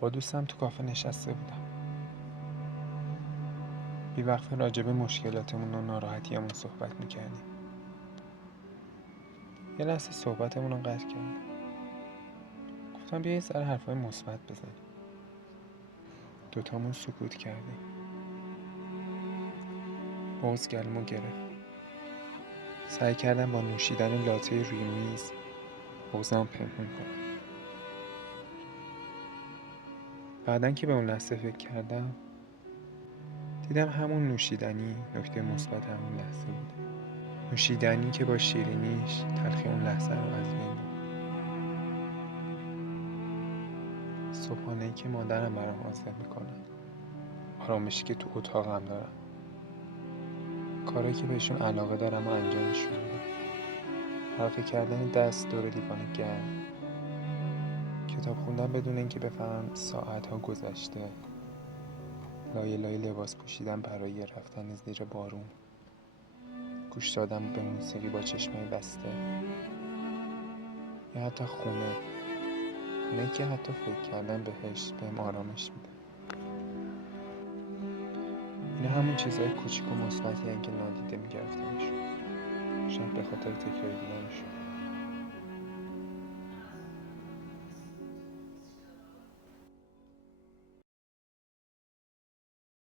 با دوستم تو کافه نشسته بودم. بی وقت راجب مشکلاتمون و ناراحتیمون صحبت میکردیم. یه لحظه صحبتمون رو قطع کردم. گفتم بیا یه سر حرفای مثبت بزنیم. دوتامون سکوت کردیم. بغض گلمو گرفت. سعی کردم با نوشیدن لاته روی میز بغضم پنهون کنم. بعدن که به اون لحظه فکر کردم دیدم همون نوشیدنی نکته مثبت همون لحظه بود. نوشیدنی که با شیرینیش تلخی اون لحظه رو از بین بود. صبحانه‌ای که مادرم برام حاضر میکنه، آرامشی که تو اتاقم دارم، کارایی که بهشون علاقه دارم و انجامشون میدم، حرف کردن دست دور لیوان گرم، کتاب خوندن بدون اینکه بفهمم ساعت‌ها گذشته، لایه لایه لباس پوشیدن برای رفتن زیر بارون، گوش دادن به موسیقی با چشمای بسته، یا حتی خونه‌ای که حتی فکر کردن بهش بهم آرامش میده. اینا همون چیزهای کوچیک و مثبتی هستن که نادیده میگرفتمشون، شاید به خاطر تکرار بودنشون.